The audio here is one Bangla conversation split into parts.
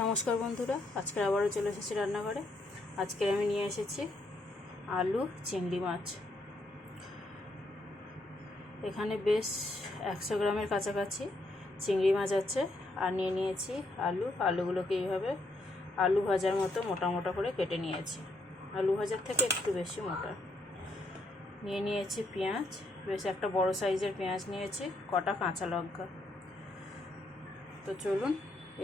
নমস্কার বন্ধুরা, আজকে আবারও চলে এসেছি রান্নাঘরে। আজকে আমি নিয়ে এসেছি আলু চিংড়ি মাছ। এখানে বেশ 100 গ্রামের কাছাকাছি চিংড়ি মাছ আছে। আর নিয়ে নিয়েছি আলুগুলোকে এইভাবে আলু ভাজার মতো মোটা মোটা করে কেটে নিয়েছি। আলু ভাজার থেকে একটু বেশি মোটা। নিয়ে নিয়েছি পেঁয়াজ, বেশ একটা বড় সাইজের পেঁয়াজ নিয়েছি, কটা কাঁচা লঙ্কা। তো চলুন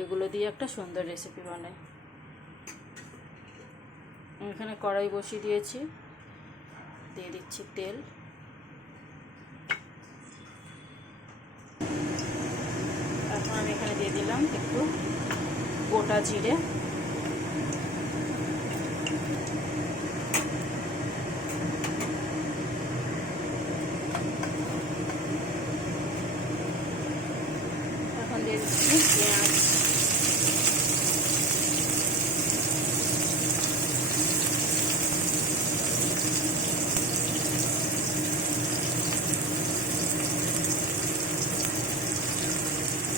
এগুলো দিয়ে একটা সুন্দর রেসিপি বানাই। এখানে কড়াই বসিয়ে দিয়েছি, দিয়ে দিচ্ছি তেল। এখন আমি এখানে দিয়ে দিলাম একটু গোটা জিরে, এখন দিয়ে দিচ্ছি পেঁয়াজ,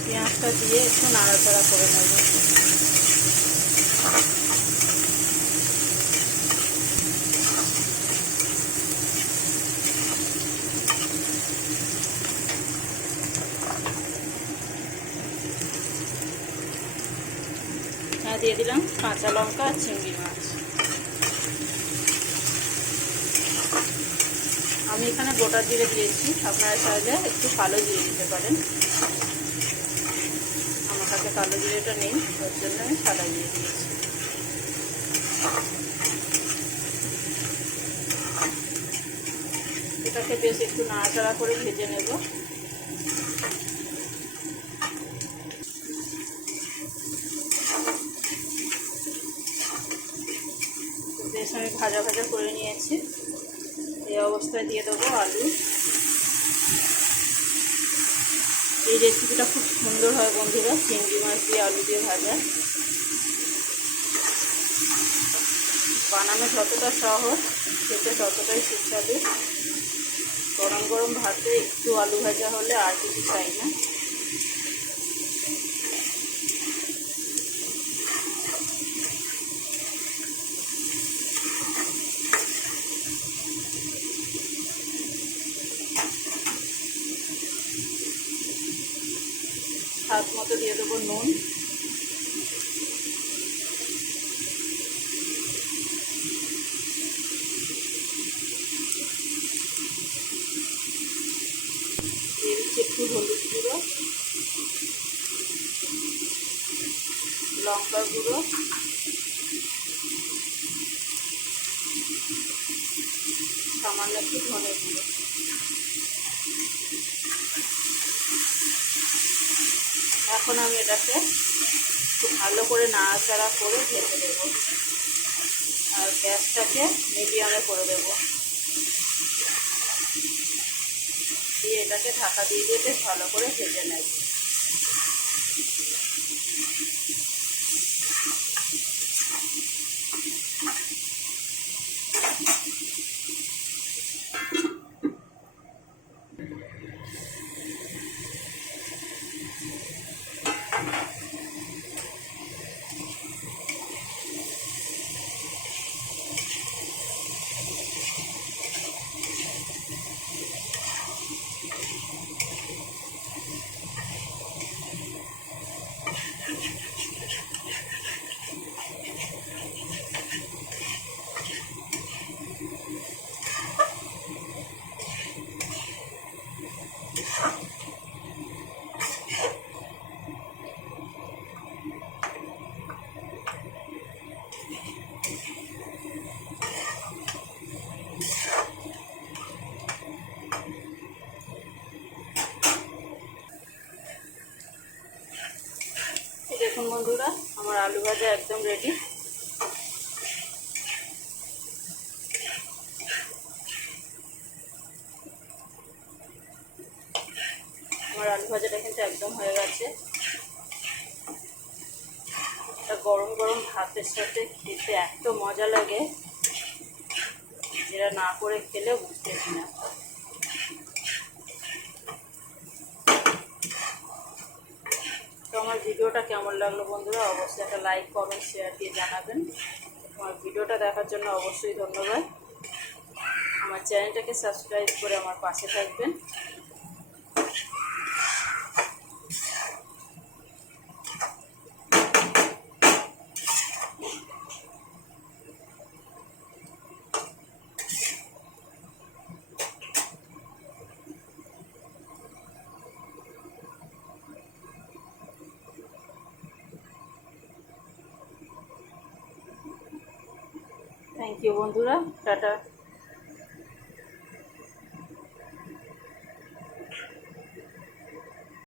পেঁয়াজটা দিয়ে একটু নাড়াচাড়া করে নেব। দিয়ে দিলাম কাঁচা লঙ্কা আর চিংড়ি মাছ। আমি এখানে গোটা জিরে দিয়েছি, আপনারা চাইলে একটু কালো জিরে দিতে পারেন। আমার কাছে কালো জিরেটা নেই, ওর জন্য আমি সাদা জিরে দিয়েছি। এটাকে বেশ একটু নাড়াচাড়া করে ভেজে নেব। বেশ আমি ভাজা ভাজা করে নিয়েছি। এই অবস্থায় দিয়ে দেবো আলু। এই রেসিপিটা খুব সুন্দর হয় বন্ধুরা, চিংড়ি মাছ দিয়ে আলু দিয়ে ভাজা। বানানো যতটা সহজ, খেতে ততটাই সুস্বাদু। গরম গরম ভাতে একটু আলু ভাজা হলে আর কিছু চাই না। স্বাদ মতো দিয়ে দেবো নুন, দিয়ে দিচ্ছি একটু হলুদ গুঁড়ো, লঙ্কা গুঁড়ো, সামান্য একটু ধনে গুঁড়ো। এখন আমি এটাকে খুব ভালো করে নাড়াচাড়া করে ভেজে দেবো, আর গ্যাসটাকে মিডিয়ামে করে দেবো। দিয়ে এটাকে ঢাকা দিয়ে দিয়ে বেশ ভালো করে ভেজে নেব। দেখুন বন্ধুরা, আমার আলু ভাজা একদম রেডি। আমার আলু ভাজাটা কিন্তু একদম হয়ে গেছে। এটা গরম গরম ভাতের সাথে খেতে এত মজা লাগে, যেটা না করে খেলে বুঝতেছি না। তো আমার ভিডিওটা কেমন লাগলো বন্ধুরা অবশ্যই একটা লাইক কমেন্ট শেয়ার দিয়ে জানাবেন। আমার ভিডিওটা দেখার জন্য অবশ্যই ধন্যবাদ। আমার চ্যানেলটাকে সাবস্ক্রাইব করে আমার পাশে থাকবেন। থ্যাংক ইউ বন্ধুরা, টাটা।